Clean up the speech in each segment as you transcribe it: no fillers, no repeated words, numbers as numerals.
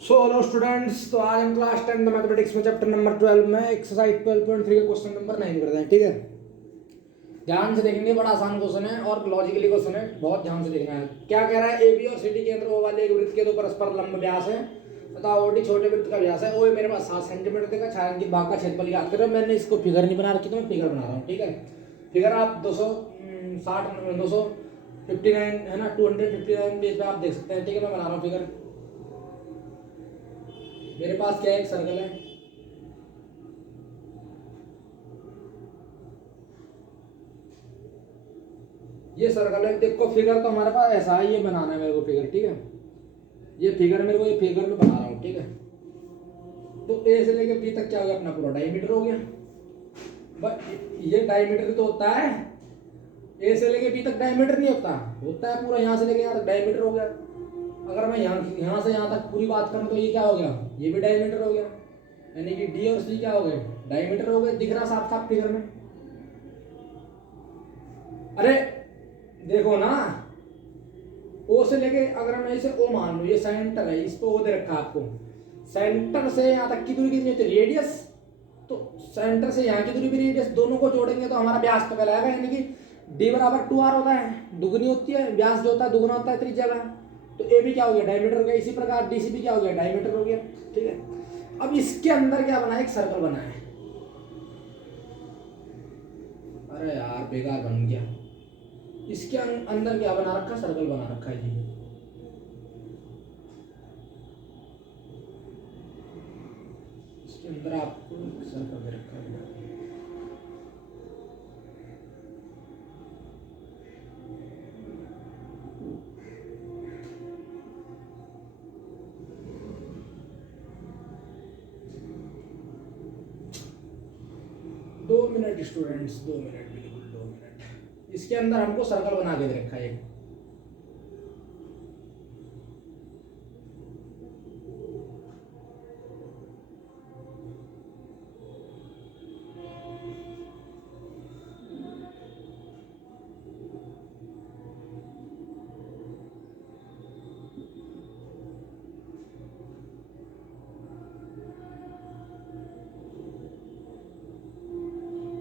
So hello students, तो आज हम क्लास 10 मैथमेटिक्स में चैप्टर नंबर 12 में एक्सरसाइज 12.3 का क्वेश्चन नंबर 9 करते हैं। ठीक है, ध्यान से देखेंगे, बड़ा आसान क्वेश्चन है और लॉजिकली क्वेश्चन है, बहुत ध्यान से देखना है। क्या कह रहा है? ए बी और सी डी केंद्र ओ वाले एक वृत्त के दो परस्पर लंब व्यास है तथा ओ डी छोटे वृत्त का व्यास है। ओ मेरे पास 7 सेंटीमीटर देगा। छायांकित भाग का क्षेत्रफल याद करो। मैंने इसको फिगर नहीं बना रखी, तो मैं फिगर बना रहा हूँ। ठीक है, फिगर आप 259 है ना, 259 पेज पे आप देख सकते हैं। ठीक है, मैं बना रहा हूँ फिगर। मेरे पास क्या है, एक सर्कल है। ये सर्कल है। देखो फिगर तो हमारे पास ऐसा है, ये बनाना है मेरे को फिगर। ठीक है, ये फिगर मेरे को, ये फिगर में बना रहा हूँ। ठीक है, तो ए से लेके बी तक क्या हो गया? अपना पूरा डायमीटर हो गया। बट ये डायमीटर तो होता है, ए से लेके बी तक डायमीटर नहीं होता, होता है पूरा यहाँ से लेके यहाँ तक डायमीटर हो गया। अगर मैं यहाँ से यहाँ तक पूरी बात करूँ तो ये क्या हो गया? ये भी डायमीटर हो गया। यानी कि डी और सी क्या हो गए? डायमीटर हो गए। दिख रहा साफ साफ फिगर में? अरे देखो ना, ओ से लेके, अगर मैं इसे ओ मान लूं, ये सेंटर है, इस पे ओ दे रखा है आपको। सेंटर से यहाँ तक की दूरी कितनी होती है? रेडियस। तो सेंटर से यहाँ की दूरी भी रेडियस, दोनों को जोड़ेंगे तो हमारा व्यास तो कहलाएगा। यानी कि डी बराबर 2r होता है, दुगनी होती है, व्यास जो होता है दुगना होता है त्रिज्या का। तो ए भी क्या हो गया? डायमीटर हो गया। इसी प्रकार डी सी भी क्या हो गया? डायमीटर हो गया। ठीक है, अब इसके अंदर क्या बना है? एक सर्कल बना है। अरे यार बेकार बन गया। इसके अंदर क्या बना रखा? सर्कल बना रखा है जी। इसके अंदर आपको सर्कल दे रखा है। 2 मिनट स्टूडेंट्स, 2 मिनट, बिल्कुल 2 मिनट। इसके अंदर हमको सर्कल बना के दे रखा है।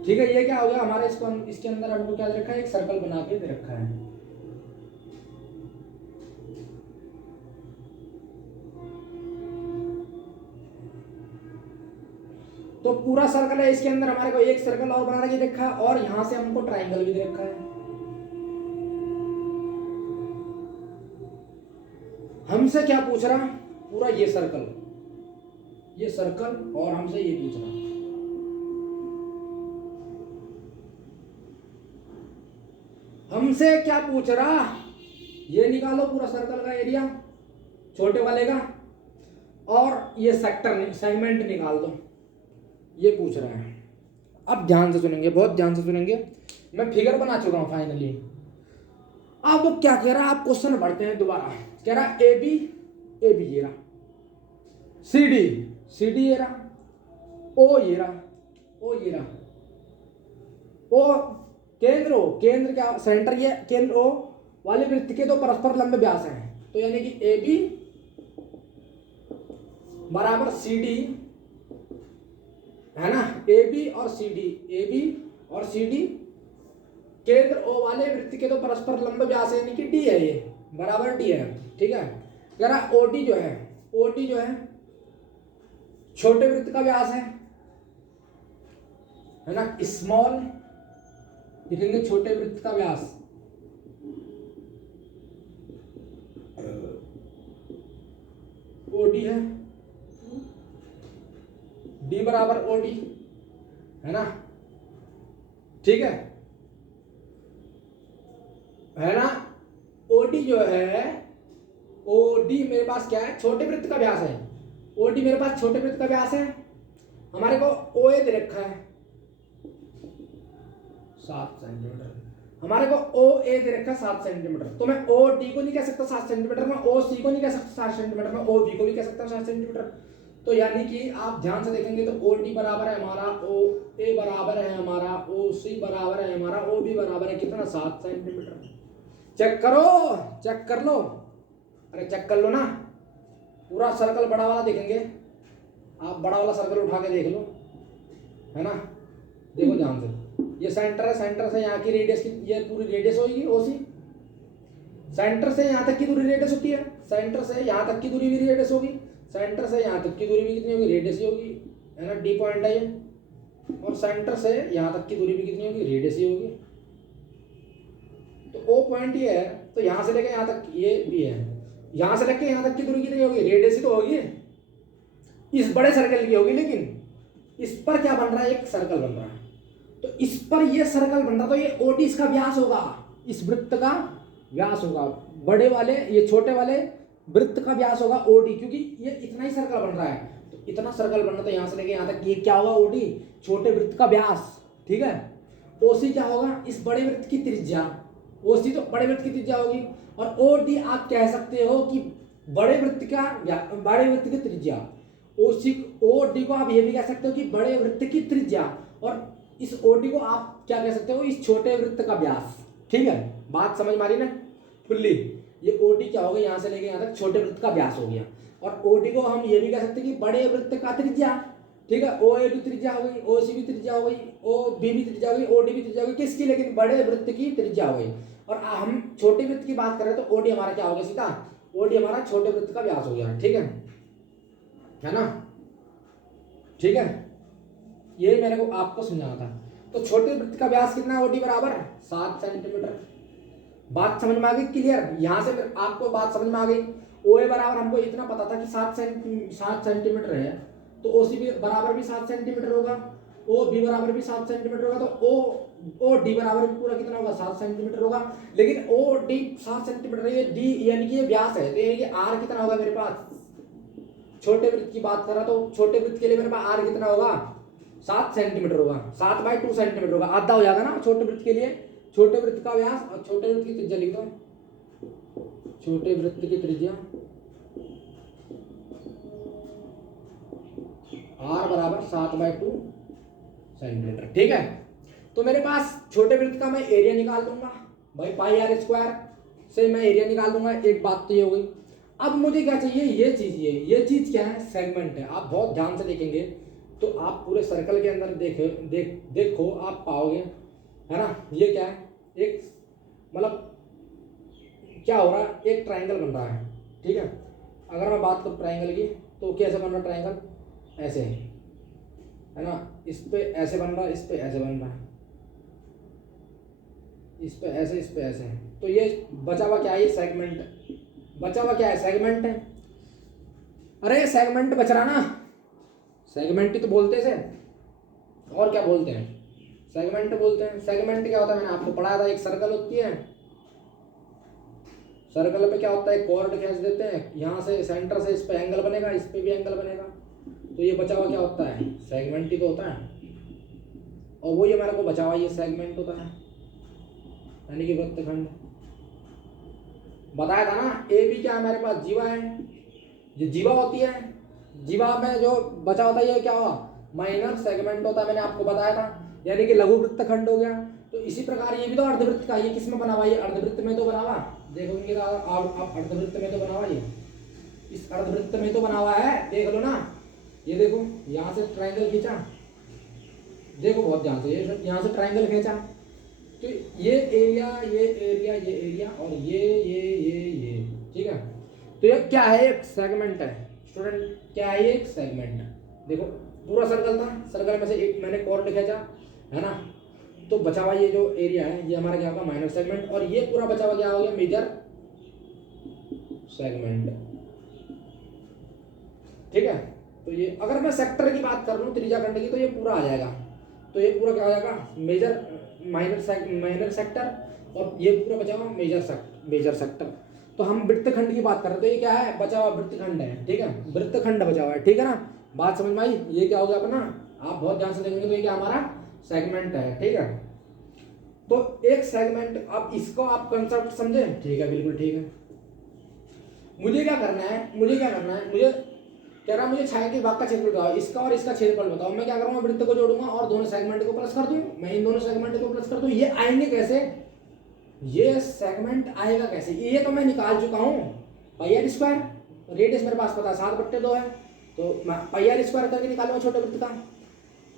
ठीक है, ये क्या हो गया हमारे? इसके अंदर हमको क्या दे रखा है? एक सर्कल बना के दे रखा है। तो पूरा सर्कल है, इसके अंदर हमारे को एक सर्कल और बना के रखा है, और यहां से हमको ट्राइंगल भी दे रखा है। हमसे क्या पूछ रहा? पूरा ये सर्कल और हमसे ये पूछ रहा। हमसे क्या पूछ रहा? ये निकालो पूरा सर्कल का एरिया छोटे वाले का, और ये सेगमेंट निकाल दो। ये पूछ रहा है। अब ध्यान से सुनेंगे, बहुत ध्यान से सुनेंगे। मैं फिगर बना चुका हूं फाइनली। अब वो क्या कह रहा है? आप क्वेश्चन पढ़ते हैं दोबारा। कह रहा ए बी ये रहा, सी डी ये रहा, ओ ये रहा, ओ केंद्र क्या? सेंटर। ये केंद्र ओ वाले वृत्त के दो परस्पर लंब व्यास हैं। तो यानी कि ए बी बराबर सी डी है ना। ए बी और सी डी केंद्र ओ वाले वृत्त के दो परस्पर लंब व्यास है, यानी कि डी है, ये बराबर डी है। ठीक है, जरा ओडी जो है छोटे वृत्त का व्यास है ना, स्मॉल लिखेंगे, छोटे वृत्त का व्यास। ओडी है, डी बराबर ओडी है ना। ठीक है ना। ओडी जो है, ओडी मेरे पास क्या है? छोटे वृत्त का व्यास है। ओडी मेरे पास छोटे वृत्त का व्यास है। हमारे को ओए दे रखा है 7 सेंटीमीटर। हमारे को ओ ए दे रखा है 7 सेंटीमीटर। तो मैं ओ डी को नहीं कह सकता 7 सेंटीमीटर, मैं ओ सी को नहीं कह सकता 7 सेंटीमीटर, मैं ओ बी को भी कह सकता हूँ 7 सेंटीमीटर। तो यानी कि आप ध्यान से देखेंगे तो ओ डी बराबर है हमारा, ओ ए बराबर है हमारा, ओ सी बराबर है हमारा, ओ बी बराबर है कितना? 7 सेंटीमीटर। चेक कर लो। अरे चेक कर लो ना। पूरा सर्कल बड़ा वाला देखेंगे, आप बड़ा वाला सर्कल उठा के देख लो, है ना। देखो ध्यान से, ये सेंटर है, सेंटर से यहाँ की रेडियस की, ये पूरी रेडियस होगी ओसी। सेंटर से यहाँ तक की दूरी रेडियस होती है, सेंटर से यहाँ तक की दूरी भी रेडियस होगी, सेंटर से यहाँ तक की दूरी भी कितनी होगी, रेडियस ही होगी, है ना। डी पॉइंट है ये, और सेंटर से यहाँ तक की दूरी भी कितनी होगी, रेडियस ही होगी। तो ओ पॉइंट ये है, तो यहाँ से लेके यहाँ तक ये भी है, यहाँ से लेके यहाँ तक की दूरी कितनी होगी, रेडियस ही तो होगी, इस बड़े सर्कल की होगी। लेकिन इस पर क्या बन रहा है, एक सर्कल बन रहा है, तो इस पर ये सर्कल बन रहा, तो ये ओडी इसका व्यास होगा, इस वृत्त का व्यास होगा। बड़े वाले, ये छोटे वाले वृत्त का व्यास होगा ओडी, क्योंकि ये इतना ही सर्कल बन रहा है, तो इतना सर्कल बन रहा, तो यहाँ से लेके यहाँ तक ये क्या होगा, ओडी, छोटे वृत्त का व्यास, ठीक है। ओसी क्या होगा, इस बड़े वृत्त की त्रिज्या, ओसी तो बड़े वृत्त की त्रिज्या होगी, और ओडी आप कह सकते हो कि बड़े वृत्त की त्रिज्या। ओसी, ओडी को आप ये भी कह सकते हो कि बड़े वृत्त की त्रिज्या, और इस ओडी को आप क्या कह सकते हो, इस छोटे वृत्त का व्यास, ठीक है। बात समझ मारी ना फुल्ली। ये ओडी क्या हो गया, यहाँ से लेके यहाँ तक छोटे वृत्त का व्यास हो गया, और ओडी को हम ये भी कह सकते हैं कि बड़े वृत्त का त्रिज्या, ठीक है। ओ ए भी त्रिज्या हो गई, ओ सी भी त्रिज्या हो गई, ओ बी भी त्रिज्या हो गई, ओ डी भी त्रिज्या हो गई, किसकी, लेकिन बड़े वृत्त की त्रिज्या हो गई। और हम छोटे वृत्त की बात कर रहे हैं, तो ओडी हमारा क्या हो गया, सीधा ओडी हमारा छोटे वृत्त का व्यास हो गया, ठीक है ना, ठीक है। ये मैंने को आपको समझाना था। तो छोटे वृत्त का व्यास कितना है, ओडी बराबर 7 सेंटीमीटर। बात समझ में आ गई, क्लियर। यहां से आपको बात समझ में आ गई। ओ ए बराबर हमको इतना पता था कि 7 सेंटीमीटर है, तो ओ सी भी बराबर भी 7 सेंटीमीटर होगा, ओ बी बराबर भी 7 सेंटीमीटर होगा, तो ओ डी बराबर भी पूरा कितना होगा, 7 सेंटीमीटर होगा। लेकिन ओ डी 7 सेंटीमीटर है, ये डी यानी कि ये व्यास है, तो यानी कि आर कितना होगा मेरे पास, छोटे वृत्त की बात करा तो छोटे वृत्त के लिए मेरे पास आर कितना होगा, 7 सेंटीमीटर होगा, 7/2 सेंटीमीटर होगा, आधा हो जाएगा ना छोटे वृत्त के लिए। छोटे वृत्त का व्यास और छोटे वृत्त की त्रिज्या लिख दो, छोटे वृत्त की त्रिज्या आर बराबर 7/2 सेंटीमीटर, ठीक है। तो मेरे पास छोटे वृत्त का मैं एरिया निकाल दूंगा भाई, पाई आर स्क्वायर से मैं एरिया निकाल दूंगा। एक बात तो ये हो गई। अब मुझे क्या चाहिए, ये चीज क्या है, सेगमेंट है। आप बहुत ध्यान से देखेंगे तो आप पूरे सर्कल के अंदर देखो आप पाओगे, है ना। ये क्या है, एक मतलब क्या हो रहा है, एक ट्रायंगल बन रहा है, ठीक है। अगर मैं बात करूँ ट्रायंगल की, तो कैसे बन रहा है ट्रायंगल, ऐसे है ना, इस पे ऐसे बन रहा है, इस पे ऐसे बन रहा है, इस पे ऐसे, इस पे ऐसे। तो ये बचा हुआ क्या है, ये सेगमेंट बचा हुआ क्या है, सेगमेंट है। अरे सेगमेंट बच रहा ना, सेगमेंट ही तो बोलते हैं इसे, और क्या बोलते हैं, सेगमेंट बोलते हैं। सेगमेंट क्या होता है, मैंने आपको पढ़ाया था, एक सर्कल होती है, सर्कल पे क्या होता है, कॉर्ड खींच देते हैं, यहाँ से सेंटर से इस पे एंगल बनेगा, इस पे भी एंगल बनेगा, तो ये बचा हुआ क्या होता है, सेगमेंट ही तो होता है। और वो ये हमारे को बचा हुआ ये सेगमेंट होता है, यानी कि वृत्तखंड। बताया था ना, ए बी क्या है हमारे पास, जीवा है, ये जीवा होती है। जीवा में जो बचा होता है ये क्या हुआ, माइनर सेगमेंट होता है, मैंने आपको बताया था, यानी कि लघु वृत्तखंड हो गया। तो इसी प्रकार ये भी तो अर्धवृत्त का, ये किस में बना हुआ, ये अर्धवृत्त में तो बना हुआ, देखोगे तो आप अर्धवृत्त में तो बना हुआ, ये इस अर्धवृत्त में तो बना हुआ है, देख लो ना। ये देखो यहाँ से ट्रायंगल खींचा, देखो बहुत ध्यान से, ये यहाँ से ट्रायंगल खींचा, तो ये एरिया, ये एरिया, ये एरिया, और ये, ठीक है। तो ये क्या है, एक सेगमेंट है स्टूडेंट, क्या है ये, एक सेगमेंट है। देखो पूरा सर्कल था, सर्कल में से एक मैंने कॉर्ड खींचा, है ना, तो बचा हुआ ये जो एरिया है, ये हमारा क्या होगा, माइनर सेगमेंट, और ये पूरा बचा हुआ क्या हो गया, मेजर सेगमेंट, ठीक है। तो ये अगर मैं सेक्टर की बात कर लूँ त्रिज्या खंड की, तो ये पूरा आ जाएगा, तो ये पूरा क्या हो जाएगा, मेजर माइनर सेक्टर, और ये पूरा बचा हुआ मेजर सेक्टर। तो हम वृत्तखंड की बात कर रहे हैं, तो ये क्या है, बचा हुआ वृत्तखंड है, ठीक है, वृत्तखंड बचा हुआ है, ठीक है ना। बात समझ में आई, ये क्या हो गया अपना, आप बहुत ध्यान से देखेंगे तो ये क्या हमारा सेगमेंट है, ठीक है। तो एक सेगमेंट, अब इसको आप कंसेप्ट समझे, ठीक है, बिल्कुल ठीक है। मुझे क्या करना है, मुझे कह रहा मुझे छाया के भाग का क्षेत्रफल बताओ, इसका और इसका क्षेत्रफल बताओ। मैं क्या करूँगा, वृत्त को जोड़ूंगा और दोनों सेगमेंट को प्लस कर दूं, मैं इन दोनों सेगमेंट को प्लस कर दूं। ये आएंगे कैसे, ये सेगमेंट आएगा कैसे, ये तो मैं निकाल चुका हूँ, पाई आर स्क्वायर, रेडियस मेरे पास पता है 7/2 है, तो मैं पाई आर स्क्वायर करके निकालूंगा छोटे वृत्त का।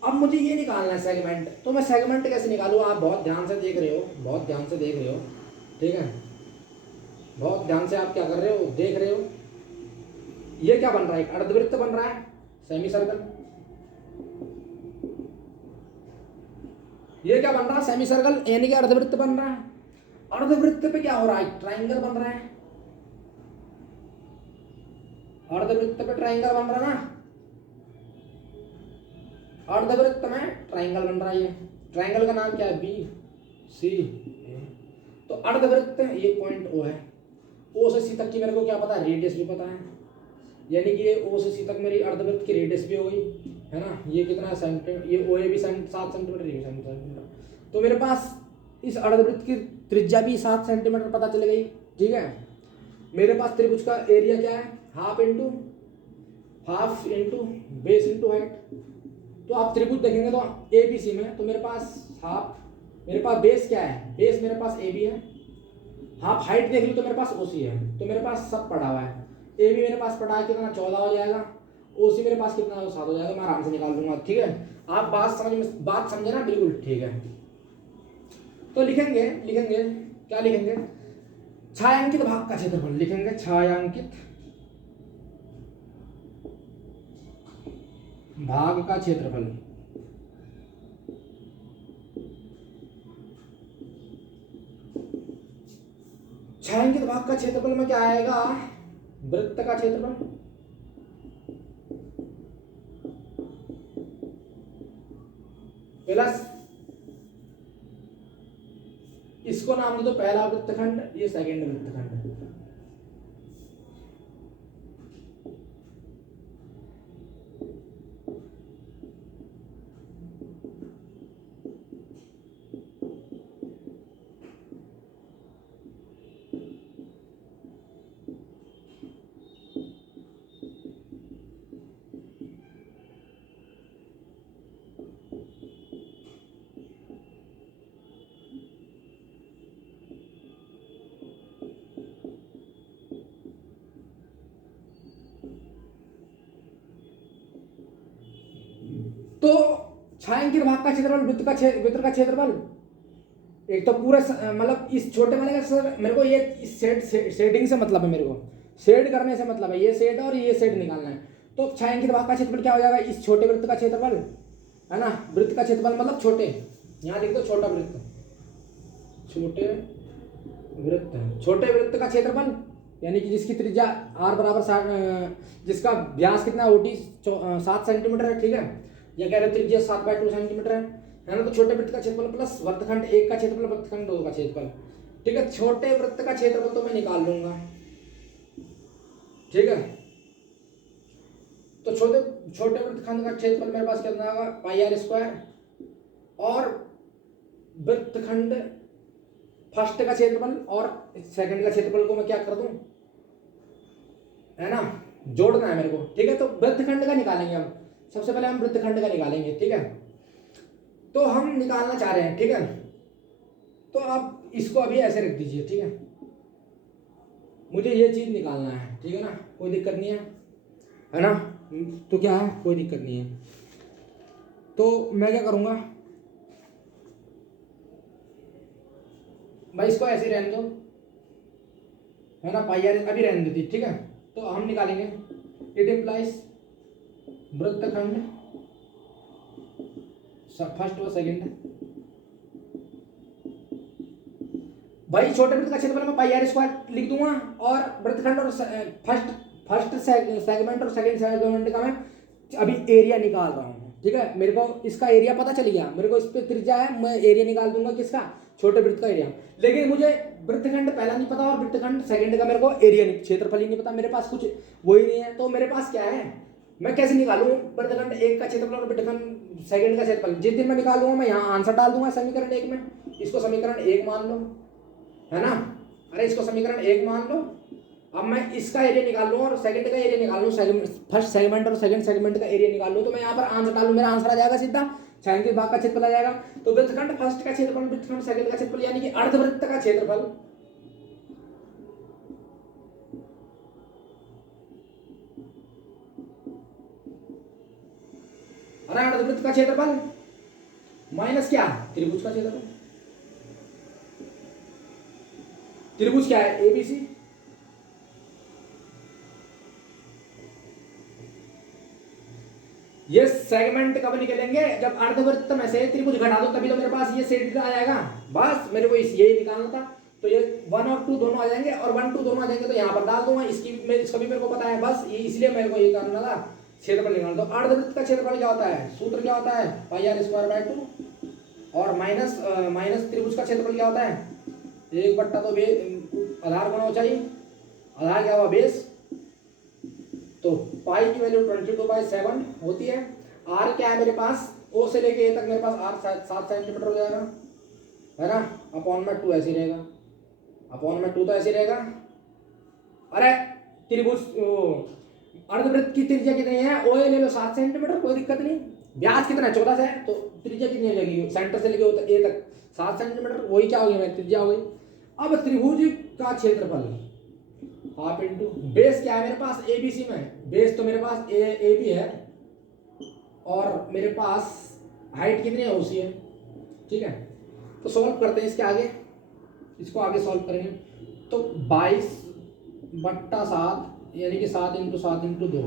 अब मुझे ये निकालना है सेगमेंट, तो मैं सेगमेंट कैसे निकालूँ? आप बहुत ध्यान से देख रहे हो, बहुत ध्यान से देख रहे हो, ठीक है, बहुत ध्यान से आप क्या कर रहे हो, देख रहे हो। ये क्या बन रहा है? एक अर्धवृत्त बन रहा है, सेमी सर्कल। ये क्या बन रहा है? सेमी सर्कल, यानी कि अर्धवृत्त बन रहा है। अर्धवृत्त पे क्या हो रहा है? ट्राइंगल बन रहा है। अर्धवृत्त पे ट्राइंगल बन रहा है ना, अर्धवृत्त में ट्राइंगल बन रहा है। ये ट्राइंगल का नाम क्या है? बी सी ए। तो अर्धवृत्त ये पॉइंट ओ है, ओ से सी तक की मेरे को क्या पता है? रेडियस भी पता है, यानी कि ये ओ से सी तक मेरी अर्धवृत्त की रेडियस भी हो गई, है ना। ये कितना सेंटीमीटर, ये ओ ए भी 7 सेंटीमीटर, ये भी 7 सेंटीमीटर। तो मेरे पास इस अर्धवृत्त की त्रिज्या भी 7 सेंटीमीटर पता चल गई, ठीक है। मेरे पास त्रिभुज का एरिया क्या है? Half into base into height. तो आप त्रिभुज देखेंगे तो ए बी सी में, तो मेरे पास हाफ, मेरे पास बेस क्या है? बेस मेरे पास ए बी है। हाफ हाइट देख ली तो मेरे पास ओ सी है, तो मेरे पास सब पड़ा हुआ है। ए बी मेरे पास पड़ा है कितना? 14 हो जाएगा। ओ सी मेरे पास कितना? 7 हो जाएगा। मैं आराम से निकाल दूंगा, ठीक है। आप बात समझे ना? बिल्कुल ठीक है। तो लिखेंगे क्या लिखेंगे? छायांकित भाग का क्षेत्रफल लिखेंगे। छायांकित भाग का क्षेत्रफल, छायांकित भाग का क्षेत्रफल में क्या आएगा? वृत्त का क्षेत्रफल प्लस, इसको नाम दे दो पहला वृत्तखंड, ये सेकंड वृत्तखंड। तो छायांकित भाग का क्षेत्रफल, वृत्त का क्षेत्रफल, एक तो पूरा मतलब इस छोटे वाले का सर मेरे को ये इस शेडिंग से मतलब है, मेरे को शेड करने से मतलब है, ये शेड और ये शेड निकालना है। तो छायांकित भाग का क्षेत्रफल क्या हो जाएगा? इस छोटे वृत्त का क्षेत्रफल, है ना। वृत्त का क्षेत्रफल मतलब छोटे, यहाँ लिख दो छोटा वृत्त, छोटे वृत्त का क्षेत्रफल, यानी कि जिसकी त्रिज्या r बराबर 60, जिसका व्यास कितना? ओटी 7 सेंटीमीटर है, ठीक है। या कह रहे त्रिज्या 7/2 सेंटीमीटर है ना। तो छोटे वृत्त का क्षेत्रफल प्लस वृत्तखंड 1 का क्षेत्रफल, वृत्तखंड 2 का क्षेत्रफल, ठीक है। छोटे वृत्त का क्षेत्रफल तो मैं निकाल लूंगा, ठीक है। तो छोटे वृत्तखंड का क्षेत्रफल मेरे पास कितना होगा? पाई आर स्क्वायर। और वृत्तखंड फर्स्ट का क्षेत्रफल और सेकंड का क्षेत्रफल को मैं क्या कर दूं, है ना, जोड़ना है मेरे को, ठीक है। तो वृत्तखंड का निकालेंगे हम, सबसे पहले हम वृत्तखंड का निकालेंगे, ठीक है। तो हम निकालना चाह रहे हैं, ठीक है। तो आप इसको अभी ऐसे रख दीजिए, ठीक है। मुझे ये चीज निकालना है, ठीक है ना, कोई दिक्कत नहीं है ना। तो क्या है, कोई दिक्कत नहीं है। तो मैं क्या करूंगा भाई, इसको ऐसे रहने दो, है ना, पाई आर अभी रहने देती, ठीक है। तो हम निकालेंगे, इट इम्प्लाइज वृत्तखंड फर्स्ट और सेकंड। भाई छोटे वृत्त का क्षेत्रफल में पाई आर स्क्वायर लिख दूंगा, और वृत्तखंड और फर्स्ट सेगमेंट और सेकंड सेगमेंट का मैं अभी एरिया निकाल रहा हूँ, ठीक है। मेरे को इसका एरिया पता चल गया, मेरे को इस पे त्रिज्या है, मैं एरिया निकाल दूंगा किसका? छोटे वृत्त का एरिया। लेकिन मुझे वृत्तखंड पहला नहीं पता और वृत्तखंड सेकंड का मेरे को एरिया नहीं, क्षेत्रफल ही नहीं पता, मेरे पास कुछ वही नहीं है। तो मेरे पास क्या है, मैं कैसे निकालूं वृत्तखंड 1 का क्षेत्रफल और वृत्तखंड सेकंड का क्षेत्रफल? जिस दिन मैं निकालूंगा मैं यहाँ आंसर डाल दूंगा समीकरण 1 में। इसको समीकरण 1 मान लो, है ना। अरे इसको समीकरण 1 मान लो। अब मैं इसका एरिया निकाल लूँ और सेकंड का एरिया निकाल लूँ, फर्स्ट सेगमेंट और सेकंड सेगमेंट का एरिया निकाल लूँ, तो मैं यहाँ पर आंसर डालूँ, मेरा आंसर आ जाएगा सीधा, छायांकित भाग का क्षेत्रफल आ जाएगा। तो वृत्तखंड फर्स्ट का क्षेत्रफल, वृत्तखंड सेकंड का क्षेत्रफल, यानी कि अर्धवृत्त का क्षेत्रफल, अरे अर्धवृत्त का क्षेत्रफल माइनस क्या, त्रिभुज का क्षेत्रफल। त्रिभुज क्या है, एबीसी। ये सेगमेंट कब निकलेंगे, जब अर्धवृत्त में से त्रिभुज घटा दो तभी तो मेरे पास ये सेड आ जाएगा। बस मेरे को इस यही निकालना था। तो ये 1 और 2 दोनों आ जाएंगे और 1 2 दोनों आ जाएंगे तो यहाँ पर डाल दूंगा। इसका भी मेरे को पता है, बस इसलिए मेरे को ये करना था, क्षेत्रफल निकालना। तो अर्धवृत्त का क्षेत्रफल क्या होता है, सूत्र क्या होता है, पाई आर स्क्वायर बाय 2। और माइनस त्रिभुज का क्षेत्रफल क्या होता है, 1/2 आधार गुणा ऊंचाई, आधार क्या हुआ बेस। तो पाई की वैल्यू 22/7 होती है। आर क्या है मेरे पास, ओ से लेके ए तक मेरे पास आर 7 सेंटीमीटर हो जाएगा, है ना। अपॉन में 2 ऐसे रहेगा, अपॉन में 2 तो ऐसे रहेगा। अरे त्रिभुज अर्धवृत्त की त्रिज्या कितनी है, ओ ए ले लो 7 सेंटीमीटर, कोई दिक्कत नहीं। व्यास कितना है, 14 है, तो त्रिज्या कितनी हो जाएगी, सेंटर से लेके ए तक 7 सेंटीमीटर, वही क्या होगी मेरी त्रिज्या हो गई। अब त्रिभुज का क्षेत्रफल हाफ इंटू बेस क्या है मेरे पास, एबीसी में बेस तो मेरे पास ए बी है और मेरे पास हाइट कितनी है, ओसी है। ठीक है, तो सॉल्व करते हैं इसके आगे, इसको आगे सॉल्व करेंगे। तो 22/7 यानी कि 7 × 7 × 2,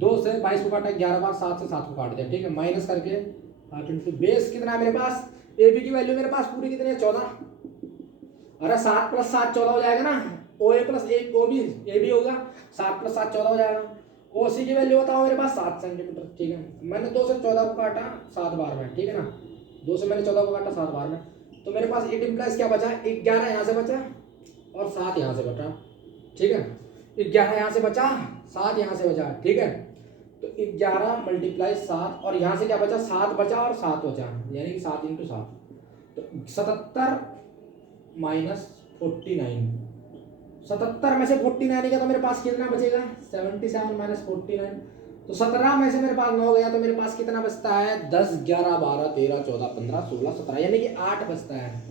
2 से 22 को काटा 11 बार, 7 से 7 को काट दिया। ठीक है, माइनस करके हाफ इंटू बेस कितना है मेरे पास, ए बी की वैल्यू मेरे पास पूरी कितनी है, 14। अरे 7 + 7 14 हो जाएगा ना, ओ ए प्लस एक ओ बी ए भी होगा, 7 + 7 14 हो जाएगा। ओ सी की वैल्यू बताओ मेरे पास 7 सेंटीमीटर। ठीक है, मैंने 2 से 14 को काटा 7 बार में, ठीक है ना, 2 से मैंने 14 को काटा 7 बार में, तो मेरे पास इट इम्प्लाइज क्या बचा, 11 यहाँ से बचा और 7 यहाँ से बचा। ठीक है, 11 यहाँ से बचा, 7 यहाँ से बचा। ठीक है, तो 11 × 7 और यहाँ से क्या बचा, 7 बचा और 7 बचा, यानी कि 7 × 7, तो 77 - 49। 77 में से 49 गया तो मेरे पास कितना बचेगा, 77 - 49। तो 17 में से मेरे पास 9 गया तो मेरे पास कितना बचता है, 10 11 12 13 14 15 16 17, यानी कि 8 बचता है।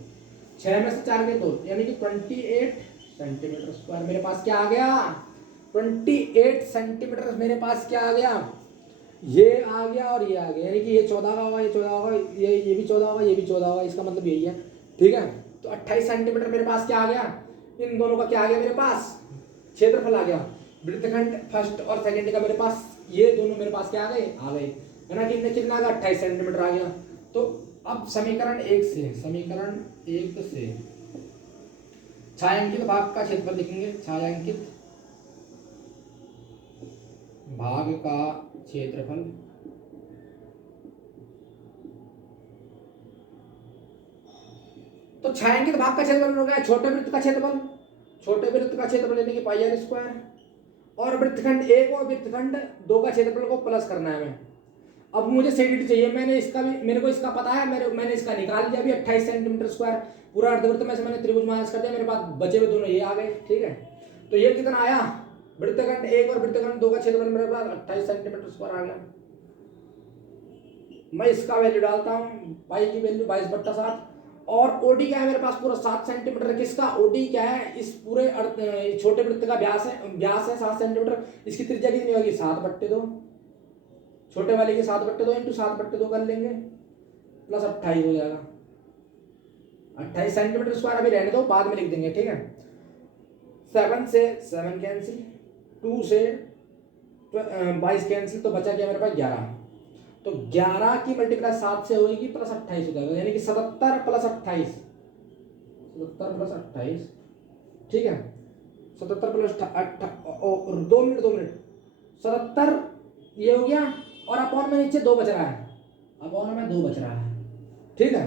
6 में से 4 गए 2, यानी कि 28 सेंटीमीटर स्क्वायर मेरे पास क्या आ गया, 28 सेंटीमीटर मेरे पास क्या आ गया, ये आ गया और ये आ गया, यानी कि ये 14 का होगा, ये 14 होगा, ये भी 14 होगा, ये भी 14 होगा, इसका मतलब यही है। ठीक है, तो 28 सेंटीमीटर मेरे पास क्या आ गया, इन दोनों का क्या आ गया मेरे पास, क्षेत्रफल आ गया। वृत्तखंड फर्स्ट और सेकंड का मेरे पास, ये दोनों मेरे पास क्या आ गए, है ना। कितना आ गया, 28 सेंटीमीटर आ गया। तो अब समीकरण 1 से छायांकित भाग का क्षेत्रफल लिखेंगे। छायांकित भाग का क्षेत्रफल तो छायांकित भाग का क्षेत्रफल हो गया छोटे वृत्त का क्षेत्रफल, छोटे वृत्त का क्षेत्रफल यानी कि पाई आर स्क्वायर, और वृत्तखंड 1 और वृत्तखंड 2 का क्षेत्रफल को प्लस करना है। मैं अब मुझे सेडिट चाहिए, मेरे को इसका पता है, मैंने इसका निकाल लिया अभी 28 सेंटीमीटर स्क्वायर। पूरा अर्धवृत्त में से मैंने त्रिभुज माइनस कर दिया, मेरे पास बचे हुए दोनों ये आ गए। ठीक है, तो ये कितना आया, वृत्तखंड 1 और वृत्तखंड 2 का क्षेत्रफल मेरे पास 28 सेंटीमीटर स्क्वायर आ गया। मैं इसका वैल्यू डालता हूँ, पाई की वैल्यू 22/7 और ओडी क्या है मेरे पास पूरा 7 सेंटीमीटर। किसका ओडी क्या है, इस पूरे छोटे वृत्त का व्यास है 7 सेंटीमीटर। इसकी त्रिज्या कितनी होगी, 7/2, छोटे वाले की 7/2 × 7/2 कर लेंगे प्लस 28 हो जाएगा। 28 सेंटीमीटर स्क्वायर अभी रहने दो, बाद में लिख देंगे। ठीक है, 7 से 7 कैंसिल, 2 से 22 कैंसिल, तो बचा क्या मेरे पास 11। तो 11 की मल्टीप्लाई 7 से होगी प्लस 28 हो जाएगा, यानी कि 77 + 28, 77 + 28। ठीक है, 77 + 2 मिनट 77 ये हो गया, और अपॉन में नीचे 2 बच रहा है, अपॉन में 2 बच रहा है। ठीक है,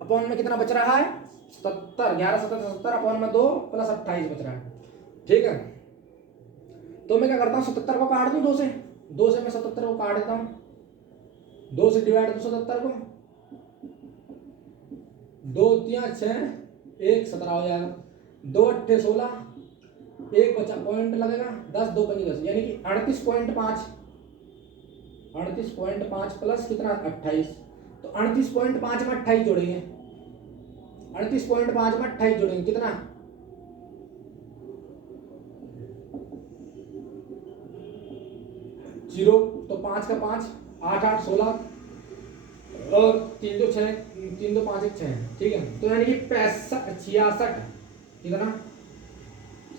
अपॉन में कितना बच रहा है, 77, 11 17 77, अपॉन में 2 प्लस 28 बच रहा है। ठीक है, तो मैं क्या करता हूँ, 77 को काट दूं 2 से मैं 77 को काट देता हूँ, 2 से डिवाइड 77 को, 2 3 6 1 17 हो जाएगा, 2 8 16, 1 बचा पॉइंट लगेगा, 10 2 5 10, यानी कि 38.5 प्लस कितना 28, तो 38.5 में 28 जोड़ेंगे, 38.5 में 28 जोड़ेंगे कितना, 0, तो 5 का 5 8 8 16 और 3 2 6 3 2 5 1 6, ठीक है। तो यानी कि 66 कितना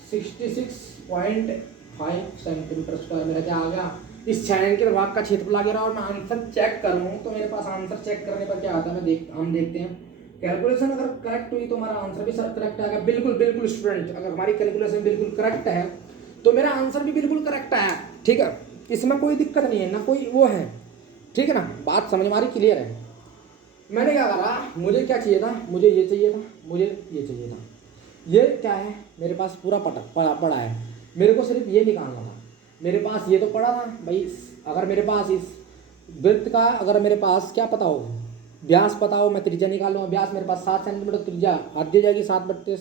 66.5 सेंटीमीटर स्क्वायर मेरा क्या आ गया। इस छायांकित के भाग का क्षेत्रफल आ गया और मैं आंसर चेक करूँ तो मेरे पास आंसर चेक करने पर क्या आता है हम देखते हैं। कैलकुलेशन अगर करेक्ट हुई तो हमारा आंसर भी सर करेक्ट आएगा। बिल्कुल बिल्कुल स्टूडेंट, अगर हमारी कैलकुलेशन बिल्कुल करेक्ट है तो मेरा आंसर भी बिल्कुल करेक्ट है, ठीक है। इसमें कोई दिक्कत नहीं है ना, कोई वो है, ठीक है ना। बात समझ हमारी क्लियर है। मैंने क्या करा, मुझे क्या चाहिए था, मुझे ये चाहिए था, मुझे ये चाहिए था। ये क्या है मेरे पास पूरा पड़ा है, मेरे को सिर्फ ये निकालना था। मेरे पास ये तो पड़ा था भाई। अगर मेरे पास इस वृत्त का, अगर मेरे पास क्या पता हो, व्यास पता हो, मैं त्रिज्या निकाल लूँगा। व्यास मेरे पास 7 सेंटीमीटर, त्रिज्या आधी जाएगी 7/2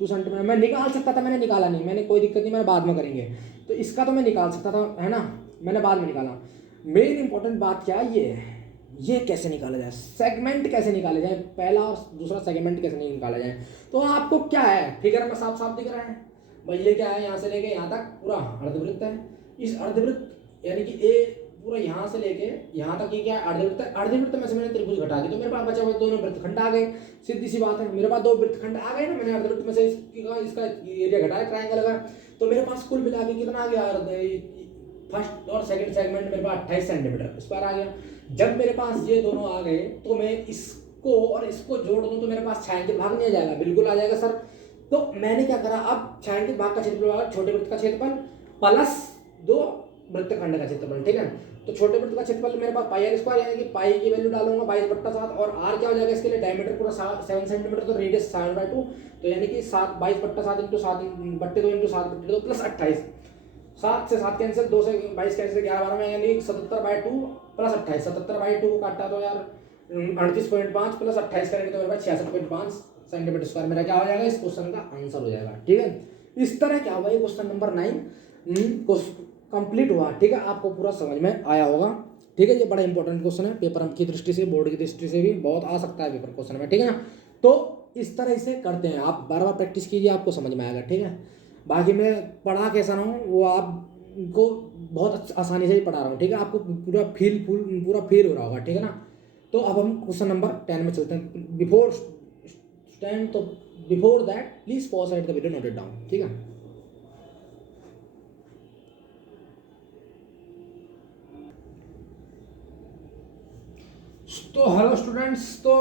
सेंटीमीटर। मैं निकाल सकता था, मैंने निकाला नहीं, मैंने कोई दिक्कत नहीं, मैंने बाद में करेंगे। तो इसका तो मैं निकाल सकता था, है ना, मैंने बाद में निकाला। मेन इंपॉर्टेंट बात क्या है, ये कैसे निकाला जाए, सेगमेंट कैसे निकाले जाए, पहला और दूसरा सेगमेंट कैसे नहीं निकाला जाए। तो आपको क्या है, फिगर में साफ साफ दिख रहा है भाई। ये क्या है, यहाँ से लेके यहाँ तक पूरा अर्धवृत्त है। इस अर्धवृत्त यानी कि ए पूरा यहाँ से लेके यहाँ तक ये क्या है, अर्धवृत्त है। अर्धवृत्त में से मैंने त्रिभुज घटा दी तो मेरे पास बचा हुआ दोनों वृत्तखंड आ गए। सीधी सी बात है, मेरे पास 2 वृत्तखंड आ गए ना। मैंने अर्धवृत्त में से इसका एरिया घटाया ट्रायंगल का, तो मेरे पास कुल मिला के कितना आ गया, फर्स्ट और सेकंड सेगमेंट मेरे पास 28 सेंटीमीटर स्क्वायर आ गया। जब मेरे पास ये दोनों आ गए तो मैं इसको और इसको जोड़ दूं तो मेरे पास छायांकित भाग नहीं आ जाएगा, बिल्कुल आ जाएगा सर। तो मैंने क्या करा, अब छायांकित भाग का क्षेत्रफल छोटे वृत्त का क्षेत्रफल प्लस 2 वृत्तखंड का क्षेत्रफल, ठीक है। तो छोटे वृत्त का क्षेत्रफल मेरे पास पाई आर स्क्वायर, यानी कि पाई की वैल्यू डालूंगा 22/7 और आर क्या हो जाएगा इसके लिए, डायमीटर पूरा 7 सेंटीमीटर, तो रेडियस 7/2, तो यानी कि 22/7 इंटू 7/2 इंटू 7/2 प्लस 28। 7 से 7 कैंसिल, 2 से 22 कैंसिल, 11 12 में यानी 77/2 प्लस 28। 77/2 को काटा तो यार 38.5 प्लस 28 करेंगे तो मेरे पास 66.5 सेंटीमीटर स्क्वायर मेरा क्या हो जाएगा, इस क्वेश्चन का आंसर हो जाएगा, ठीक है। इस तरह क्या हुआ, ये क्वेश्चन नंबर 9 कंप्लीट हुआ, ठीक है। आपको पूरा समझ में आया होगा, ठीक है। ये बड़ा इंपॉर्टेंट क्वेश्चन है, पेपर की दृष्टि से, बोर्ड की दृष्टि से भी बहुत आ सकता है पेपर क्वेश्चन में, ठीक है ना। तो इस तरह से करते हैं, आप बार बार प्रैक्टिस कीजिए, आपको समझ में आएगा, ठीक है। बाकी मैं पढ़ा कैसा रहा हूँ वो आपको बहुत आसानी से ही पढ़ा रहा हूँ, ठीक है। आपको पूरा फील हो रहा होगा, ठीक है ना। तो अब हम क्वेश्चन नंबर 10 में चलते हैं। Before that please pause at the video, note it down, ठीक है। तो हेलो स्टूडेंट्स, तो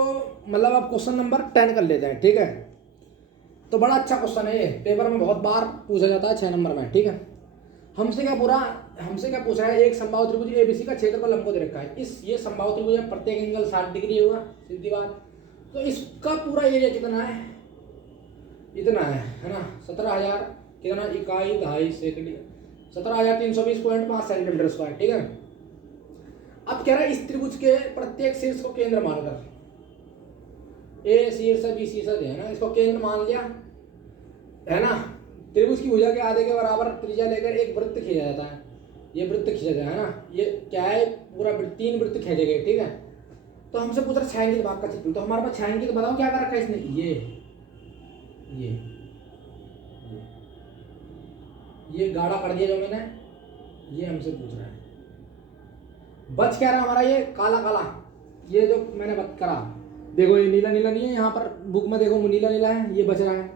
मतलब आप क्वेश्चन नंबर 10 कर लेते हैं, ठीक है। तो बड़ा अच्छा क्वेश्चन है ये, पेपर में बहुत बार पूछा जाता है 6 नंबर में, ठीक है। हमसे क्या पूछ रहा है, एक समबाहु त्रिभुज एबीसी का क्षेत्रफल हमको दे रखा है। ये समबाहु त्रिभुज है, प्रत्येक एंगल 60 डिग्री होगा, सीधी बात। तो इसका पूरा एरिया कितना है, इतना है ना, 17,000 कितना इकाई दहाई सेकंड, 17,320.5 सेंटीमीटर स्क्वायर, ठीक है। अब कह रहा है इस त्रिभुज के प्रत्येक शीर्ष को केंद्र मानकर, ए शीर्ष बी शीर्ष है ना, इसको केंद्र मान लिया, है ना। त्रिभुज की भुजा के आधे के बराबर त्रिज्या लेकर एक वृत्त खींचा जाता है। ये वृत्त खींचा जाए, है ना, ये क्या है, पूरा 3 वृत्त खींचे गए, ठीक है। तो हमसे पूछ रहा छायांकित भाग का क्षेत्रफल, तो हमारे पास छायांकित बताओ क्या कर रखा है इसने, ये गाढ़ा कर दिया जो मैंने, ये हमसे पूछ रहा है। बच क्या रहा हमारा, ये काला काला, ये जो मैंने बात करा, देखो ये नीला नीला नहीं है, यहाँ पर बुक में देखो नीला नीला है, ये बच रहा है।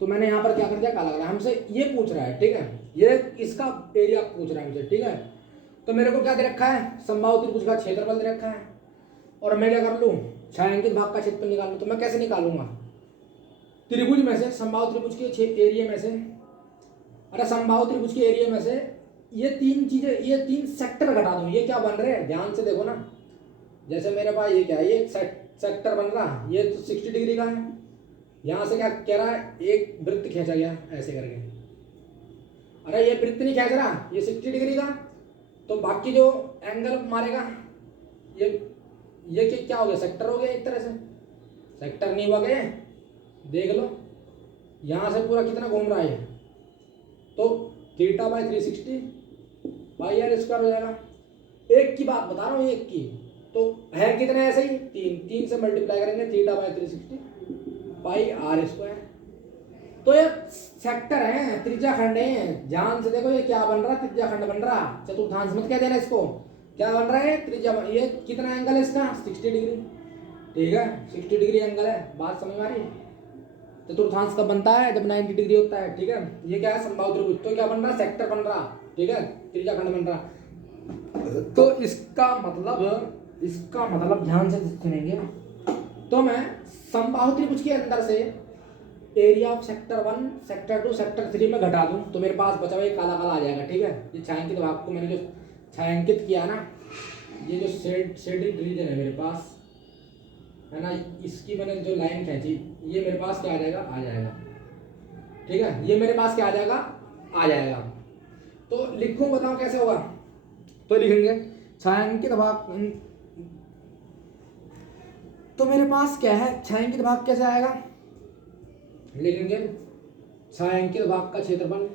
तो मैंने यहाँ पर क्या कर दिया, काला काला। हमसे ये पूछ रहा है, ठीक है, ये इसका एरिया पूछ रहा है हमसे, ठीक है। तो मेरे को क्या दे रखा है, समबाहु त्रिभुज का क्षेत्रफल दे रखा है, और मैं क्या कर लूँ, छायांकित भाग का क्षेत्रफल निकाल लूँ। तो मैं कैसे निकालूंगा, त्रिभुज में से, समबाहु त्रिभुज के एरिया में से, अरे समबाहु त्रिभुज के एरिया में से ये 3 चीजें, ये 3 सेक्टर घटा दूं। ये क्या बन रहे हैं, ध्यान से देखो ना, जैसे मेरे पास ये क्या है, ये सेक्टर बन रहा, ये तो 60 डिग्री का है। यहाँ से क्या कह रहा है, एक वृत्त खींचा गया ऐसे करके, अरे ये वृत्त नहीं खींच रहा, ये 60 डिग्री का। तो बाकी जो एंगल मारेगा, ये क्या हो गया, सेक्टर हो गया एक तरह से। सेक्टर नहीं हुआ गए, देख लो यहाँ से पूरा कितना घूम रहा है, तो θ/360 पाई आर स्क्वायर हो जाएगा। एक की बात बता रहा हूँ, एक की, तो है कितने ऐसे ही, 3 से मल्टीप्लाई करेंगे, θ/360 पाई आर स्क्वायर। तो ये सेक्टर है, त्रिज्या खंड है, ध्यान से देखो ये क्या बन रहा, त्रिज्या खंड बन रहा, चतुर्थांश मत क्या देना इसको, क्या बन रहा है त्रिज्या, ये कितना एंगल है इसका 60 डिग्री, ठीक है 60 डिग्री एंगल है, बात समझ में आ रही है। चतुर्थांश कब बनता है, जब 90 डिग्री होता है, ठीक है। ये क्या है समबाहु त्रिभुज, तो क्या बन रहा है सेक्टर बन रहा, ठीक है, त्रिज्या खंड बन रहा। तो इसका मतलब ध्यान से सुनेंगे, तो मैं समबाहु त्रिभुज के अंदर से area of sector 1 sector 2 sector 3 में घटा दूं तो मेरे पास बचा हुआ ये काला काला आ जाएगा, ठीक है। ये छायांकित भाग को मैंने जो छायांकित किया ना, ये जो शेडेड रीजन है मेरे पास है ना, इसकी मैंने जो लाइन खींची, ये मेरे पास क्या आ जाएगा, ठीक है। ये मेरे पास क्या आ जाएगा। तो लिखूं, बताओ कैसे होगा। तो लिखेंगे छायांकित भाग, तो मेरे पास क्या है छायांकित भाग कैसे आएगा, लिखेंगे छायांकित भाग का क्षेत्रफल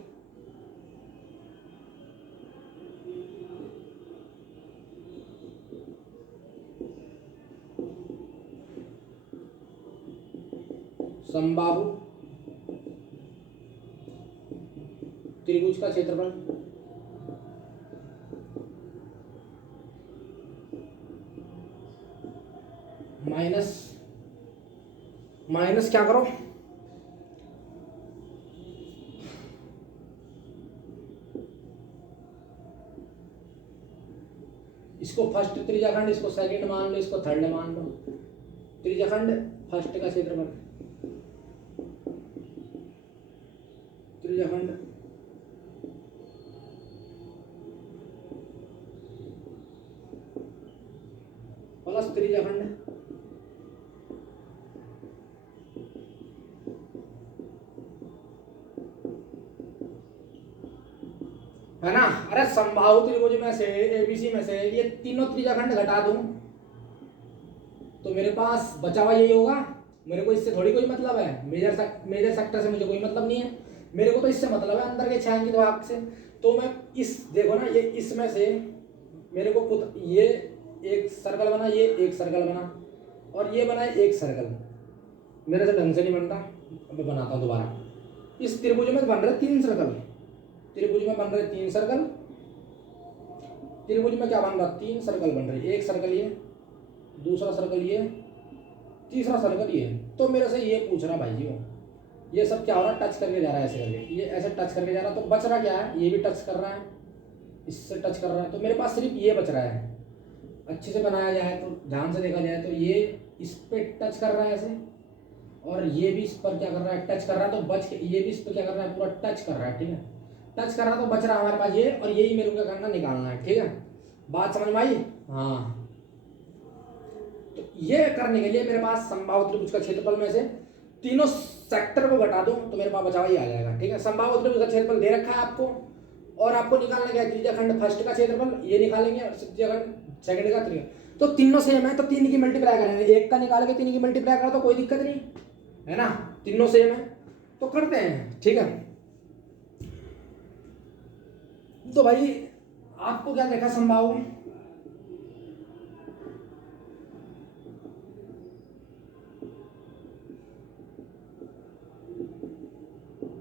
समबाहु त्रिभुज का क्षेत्रफल माइनस क्या करो, इसको फर्स्ट त्रिज्याखंड, इसको सेकंड मान लो, इसको थर्ड मान लो। त्रिज्याखंड फर्स्ट का क्षेत्रफल, त्रिज्याखंड प्लस त्रिज्याखंड है ना। अरे समबाहु त्रिभुज में से एबीसी में से ये तीनों त्रिज्याखंड घटा दूं तो मेरे पास बचा हुआ यही होगा। मेरे को इससे थोड़ी कोई मतलब है, मेजर सेक्टर से मुझे कोई मतलब नहीं है, मेरे को तो इससे मतलब है अंदर के छायांकित भाग से। तो मैं इस देखो ना, ये इसमें से मेरे को खुद ये एक सर्कल बना, ये एक सर्कल बना और ये बना एक सर्कल, मेरे से ढंग से नहीं बनता। अब मैं बनाता हूँ दोबारा। इस त्रिभुज में बन रहे 3 सर्कल, त्रिभुज में बन रहे 3 सर्कल, त्रिभुज में क्या बन रहा 3 सर्कल बन रहे, एक सर्कल ये, दूसरा सर्कल ये, तीसरा सर्कल ये। तो मेरे से ये पूछ रहा भाई जी वो, ये सब क्या हो रहा है, टच करके जा रहा है ऐसे करके, ये ऐसे टच करके जा रहा है। तो बच रहा क्या है, ये भी टच कर रहा है, इससे टच कर रहा है, तो मेरे पास सिर्फ ये बच रहा है। अच्छे से बनाया जाए तो, ध्यान से देखा जाए तो ये इस पे टच कर रहा है ऐसे, और ये भी इस पर क्या कर रहा है, टच कर रहा है। तो बच के ये भी इस पर क्या कर रहा है, पूरा टच कर रहा है, ठीक है। टच कर रहा है तो बच रहा है हमारे पास ये, और यही मेरे को क्या करना, निकालना है, ठीक है। बात समझ में आई। हाँ, तो ये करने के लिए मेरे पास समबाहु त्रिभुज का क्षेत्रफल में से तीनों सेक्टर को घटा दूं तो मेरे पास बचा हुआ ही आ जाएगा, ठीक है। समबाहु त्रिभुज का क्षेत्रफल दे रखा है आपको, और आपको निकालना क्या है, त्रिज्याखंड फर्स्ट का क्षेत्रफल ये निकालेंगे और त्रिज्याखंड सेकंड का त्रिज्या। तो तीनों सेम है तो 3 की मल्टीप्लाई करेंगे, एक का निकाल के 3 की मल्टीप्लाई करो तो कोई दिक्कत नहीं है ना, तीनों सेम है तो करते हैं, ठीक है। तो भाई आपको क्या देखा समबाहु,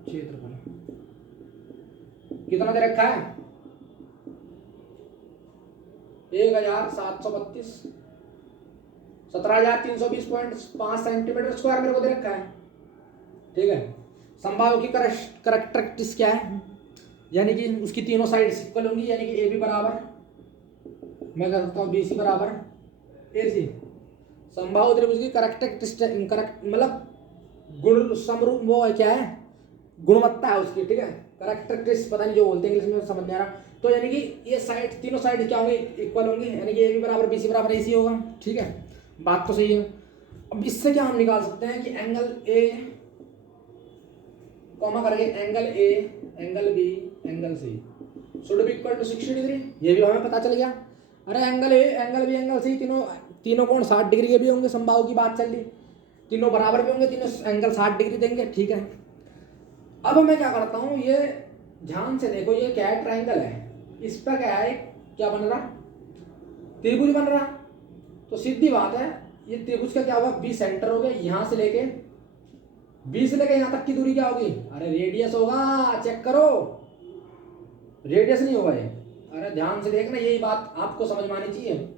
क्षेत्रफल कितना दे रखा है 1732 17,320.5 सेंटीमीटर स्क्वायर मेरे को दे रखा है, ठीक है। समबाहु की करैक्टरिस्टिक्स क्या है, यानी कि उसकी तीनों साइड्स इक्वल होंगी, यानी कि ए बी बराबर, मैं कह सकता हूँ बी सी बराबर ए सी। समबाहु त्रिभुज की करैक्टरिस्टिक मतलब गुण समरूप, वो है क्या है, गुणवत्ता है उसकी, ठीक है। करैक्टरिस्टिक्स पता नहीं जो बोलते हैं इंग्लिश में, समझ नहीं आ रहा। तो यानी कि ये साइड, तीनों साइड क्या होंगी, इक्वल होंगी, यानी कि ए बी बराबर बी सी बराबर ए सी होगा, ठीक है। बात तो सही है। अब इससे क्या हम निकाल सकते हैं कि एंगल ए कॉमा करके angle A angle B angle C should be equal to 60 degree, ये भी हमें पता चल गया। अरे angle A angle B angle C तीनों कोण 60 डिग्री के भी होंगे, समबाहु की बात चल रही, तीनों बराबर भी होंगे, तीनों एंगल 60 डिग्री देंगे, ठीक है। अब मैं क्या करता हूँ, ये ध्यान से देखो, ये क्या है, ट्राइंगल है, इस पर क्या है, क्या बन रहा, त्रिभुज बन रहा। तो सीधी बात है, ये त्रिभुज का क्या होगा, बी सेंटर हो गया, यहां से लेके बी से लेके यहां तक की दूरी क्या होगी, अरे रेडियस होगा, चेक करो, रेडियस नहीं होगा ये, अरे ध्यान से देखना, यही बात आपको समझ में आनी चाहिए।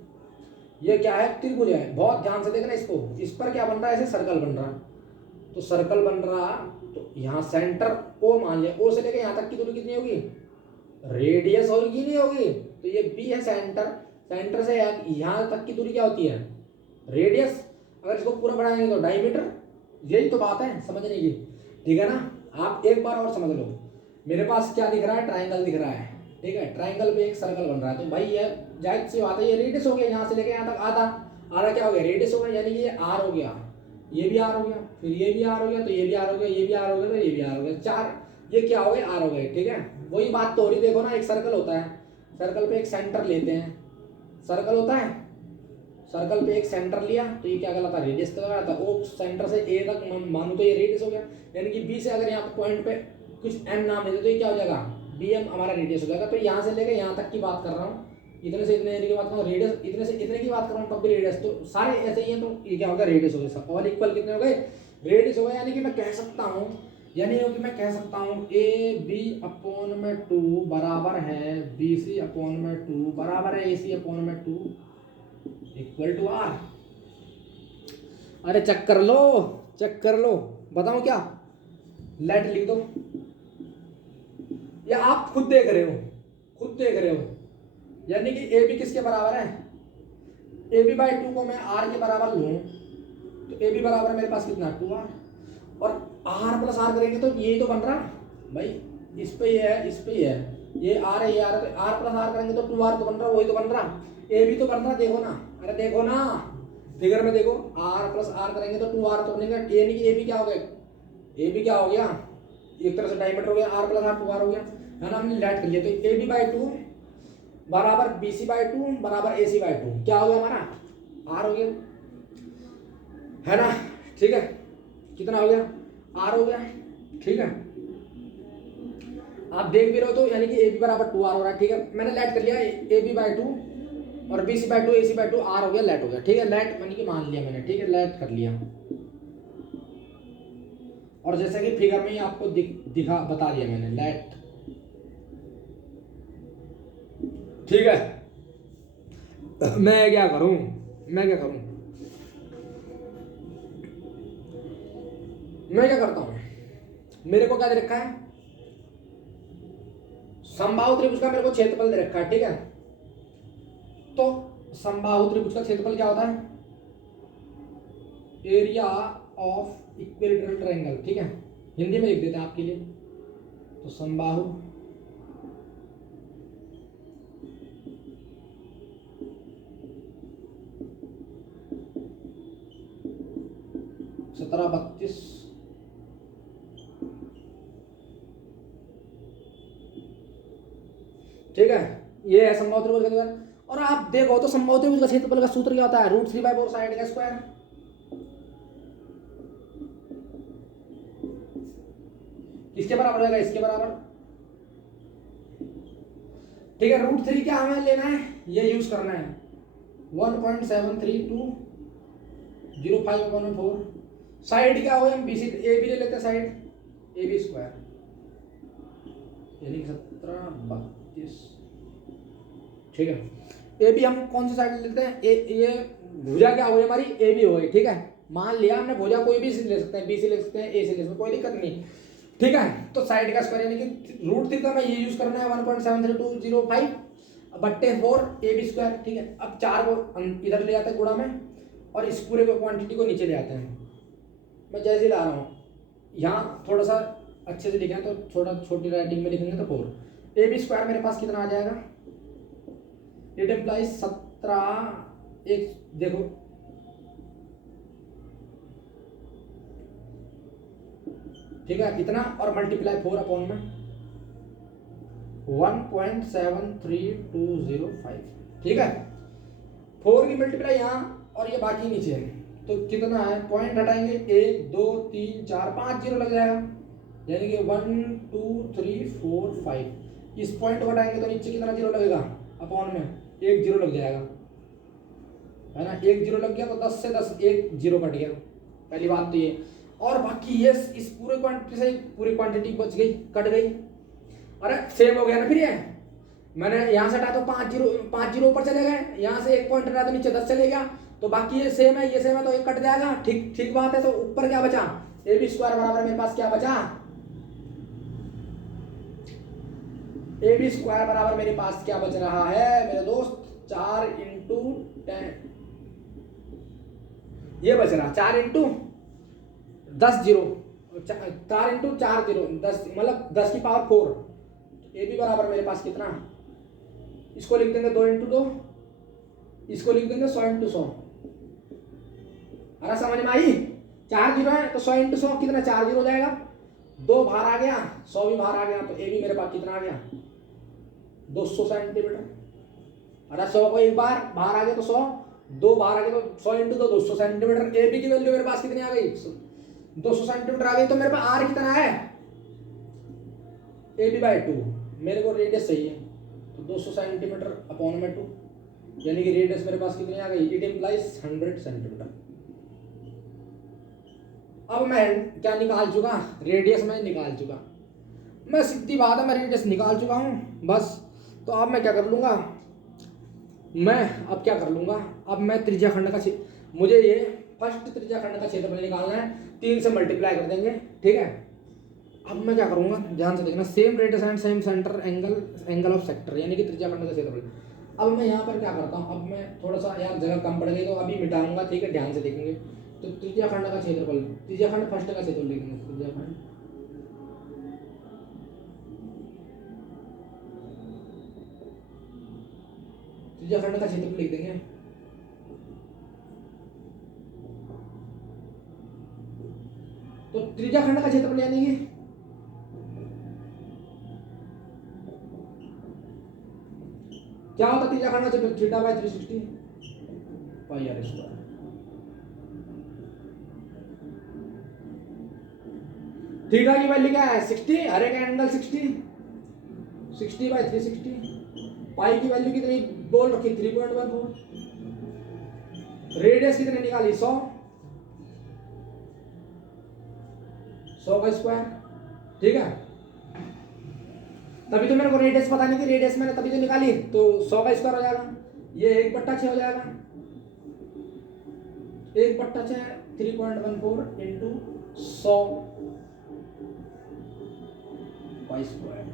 ये क्या है, त्रिभुज है, बहुत ध्यान से देखना इसको। इस पर क्या बन रहा है, ऐसे सर्कल बन रहा है, तो सर्कल बन रहा, तो यहाँ सेंटर ओ मान लिया, ओ से लेकर यहाँ तक की दूरी कितनी होगी, रेडियस होगी नहीं होगी, तो ये बी है सेंटर, सेंटर से यहाँ तक की दूरी क्या होती है, रेडियस। अगर इसको पूरा बढ़ाएंगे तो डायमीटर। यही तो बात है समझने की, ठीक है ना। आप एक बार और समझ लो, मेरे पास क्या दिख रहा है, ट्राइंगल दिख रहा है, ठीक है, ट्राइंगल पे एक सर्कल बन रहा है, तो भाई ये जाहिर सी बात है, ये रेडियस हो गया, यहाँ से लेके यहाँ तक आधा, आधा क्या हो गया, रेडियस हो गया, यानी कि ये आर हो गया, ये भी आर हो गया, फिर ये भी आर हो गया, तो ये भी आर हो गया, ये भी आर हो गया, तो ये भी आर हो गया, चार ये क्या हो गए, आर हो गए, ठीक है। वही बात तो हो रही, देखो ना, एक सर्कल होता है, सर्कल पे एक सेंटर लेते हैं, सर्कल होता है, सर्कल पे एक सेंटर लिया, तो ये क्या कहलाता है, रेडियस कहलाता है। ओ सेंटर से ए तक मानू तो ये रेडियस हो गया, यानी कि बी से अगर यहाँ पॉइंट पे कुछ एम नाम देते तो ये क्या हो जाएगा, बी एम हमारा रेडियस हो जाएगा। तो यहाँ से लेकर यहाँ तक की बात कर रहा हूँ, इतने से इतने की बात कर रहा हूँ, रेडियस इतने से इतने की बात कर रहा हूँ, तब भी रेडियस, तो सारे ऐसे ही हैं, तो ये क्या होगा, रेडियस हो गए, सब ऑल इक्वल कितने हो गए, रेडियस हो गए। यानी कि मैं कह सकता हूँ, यानी कि मैं कह सकता हूँ ए बी अपॉन में 2 बराबर है बी सी अपॉन में 2 बराबर है ए सी अपॉन में 2 इक्वल टू आर। अरे चेक कर लो, चेक कर लो, बताऊं क्या, लेट लिख दो, या आप खुद देख रहे हो, खुद देख रहे हो। यानी कि ए बी किसके बराबर है, ए बी बाई 2 को मैं आर के बराबर लूँ, तो ए बी बराबर मेरे पास कितना 2r, और आर प्लस आर करेंगे तो यही तो बन रहा भाई, इस पे ये है, इस पे ये है, ये आर है, ये आर है, तो आर प्लस आर करेंगे तो 2r तो बन रहा, वही तो बन रहा, ए बी तो बन रहा, देखो ना, अरे देखो ना फिगर में देखो, आर प्लस आर करेंगे तो 2r तो बनेगा, यानी कि ए बी क्या हो गया, ए बी क्या हो गया, एक तरह से डायमीटर हो गया, आर प्लस आर 2r हो गया, है ना, हमने लेट कर लिया। तो ए बी बाई 2 बराबर बी सी बाई 2 बराबर ए सी बाई 2 क्या हो गया हमारा, आर हो गया, है ना, ठीक है, कितना हो गया, आर हो गया, ठीक है। आप देख भी रहे हो, तो यानी कि ए बी बराबर 2r हो रहा है, ठीक है, मैंने लेट कर लिया, ए बी बाई 2 और B C by 2 A C by 2 R हो गया, लेट हो गया, ठीक है, लेट यानी कि मान लिया मैंने, ठीक है, लेट कर लिया। और जैसे कि फिगर में ही आपको दिखा बता दिया मैंने, लेट, ठीक है। मैं क्या करूं, मैं क्या करूं, मैं क्या करता हूं, मेरे को क्या दे रखा है, समबाहु त्रिभुज का मेरे को क्षेत्रफल दे रखा है, ठीक है। तो समबाहु त्रिभुज का क्षेत्रफल क्या होता है, एरिया ऑफ इक्विलैटरल ट्रायंगल, ठीक है, हिंदी में लिख देते हैं आपके लिए। तो समबाहु सत्रह 32 ठीक है, ये है समबाहु त्रिभुज का क्षेत्रफल। और आप देखो तो समबाहु त्रिभुज का क्षेत्रफल का सूत्र क्या होता है, √3/4 साइड का स्क्वायर, किसके बराबर होगा, इसके बराबर, ठीक है। √3 क्या हमें लेना है, ये यूज करना है, 1.732054, साइड क्या होगा, हम बी सी ए बी ले लेते हैं, साइड ए बी स्क्वायर, यानी 1732, ठीक है। ए बी हम कौन सी साइड लेते हैं, ये भुजा क्या हुई हमारी, ए बी हो गई, ठीक है। मान लिया हमने भुजा कोई भी ले सकते हैं, बी से ले सकते हैं, ए से ले सकते हैं, कोई दिक्कत नहीं, ठीक है। तो साइड का स्क्वायर यानी कि √3 का मैं ये यूज करना है 1.73205 बट्टे 4 ए बी स्क्वायर, ठीक है। अब 4 को इधर ले जाते हैं गुणा में, और इस पूरे को क्वांटिटी को नीचे ले आते हैं। मैं जैसे ला रहा हूँ, यहाँ थोड़ा सा अच्छे से लिखें तो थोड़ा छोटी राइटिंग में लिखेंगे तो 4 ए बी स्क्वायर मेरे पास कितना आ जाएगा, इट इम्प्लाइज 17 एक देखो, ठीक है, इतना, और मल्टीप्लाई 4 अपॉन में 1.73205, ठीक है। 4 की मल्टीप्लाई यहाँ और ये बाकी नीचे है, तो कितना है, पॉइंट हटाएंगे 1 2 3 4 5 जीरो लग जाएगा, यानी कि 1 2 3 4 5, इस पॉइंट को हटाएंगे तो नीचे कितना जीरो लगेगा, अपॉन में 1 जीरो लग जाएगा, है ना, 1 जीरो लग गया तो 10 से 10 1 जीरो कट गया, पहली बात तो ये। और बाकी ये इस पूरे क्वांटिटी से पूरी क्वांटिटी बच गई, कट गई, अरे सेम हो गया ना फिर ये, मैंने यहाँ से हटाया तो 5 जीरो ऊपर चले गए, यहाँ से 1 पॉइंट हटाया तो नीचे 10 चले गया, तो बाकी ये सेम है, ये सेम है, तो 1 कट जाएगा। ठीक ठीक बात है। तो ऊपर क्या बचा, ए बी स्क्वायर बराबर मेरे पास क्या बचा, ए बी स्क्वायर बराबर मेरे पास क्या बच रहा है मेरे दोस्त, 4 इंटू 10, ये बच रहा 4 इंटू 10 जीरो, 4 इंटू 4 जीरो 10, मतलब 10 की पावर 4। ए बी बराबर मेरे पास कितना, इसको लिख देंगे 2 इंटू 2, इसको लिख देंगे 100 इंटू 100। अरे समझ में आई, 4 जीरो है तो 100 इंटू 100 कितना, 4 जीरो हो जाएगा, 2 बाहर आ गया, 100 भी बाहर आ गया, तो ए बी मेरे पास कितना आ गया, 200 सेंटीमीटर। अरे 100 को एक बार बाहर आ गया तो 100, 2 बाहर आ गया तो 100 इंटू 2 200 सेंटीमीटर। ए बी की वैल्यू मेरे पास कितनी आ गई, 200 सेंटीमीटर आ गई। तो मेरे पास आर कितना है, ए बी बाई 2, मेरे को रेडियस चाहिए, तो 200 सेंटीमीटर अपॉन में 2, यानी कि रेडियस मेरे पास कितनी आ गई, इट इम्प्लाइज 100 सेंटीमीटर। अब मैं क्या निकाल चुका, रेडियस मैं निकाल चुका, मैं सीधी बात है, मैं रेडियस निकाल चुका हूँ बस। तो अब मैं क्या कर लूँगा, अब क्या कर लूँगा, अब मैं त्रिज्या खंड का मुझे ये फर्स्ट त्रिज्या खंड का क्षेत्रफल निकालना है, 3 से मल्टीप्लाई कर देंगे, ठीक है। अब मैं क्या करूँगा, ध्यान से देखना, same radius and same centre angle of sector, यानी कि त्रिज्या खंड का क्षेत्रफल। अब मैं यहाँ पर क्या करता हूँ, अब मैं थोड़ा सा यार जगह कम पड़ गई तो अभी मिटाऊंगा, ठीक है, ध्यान से देखेंगे। तो त्रिज्या खंड का क्षेत्रफल, त्रिज्या खंड फर्स्ट का क्षेत्रफल लिखेंगे, त्रिज्या खंड का क्षेत्रफल लिख देंगे। तो त्रिज्या खंड का क्षेत्रफल यानी कि क्या होता है, त्रिज्या खंड का क्षेत्रफल theta by 360 pi R square. थीटा की वैल्यू क्या है, 60, हर एक एंगल 60 बाय 360। पाई की वैल्यू कितनी बोल रखी, 3.14। रेडियस कितनी निकाली, 100 का स्क्वायर, ठीक है। तभी तो मेरे को रेडियस पता नहीं थी, रेडियस मैंने तभी तो निकाली, तो 100 का स्क्वायर हो जाएगा, ये 1/6 हो जाएगा, 1/6 3.14 इंटू 100 का स्क्वायर।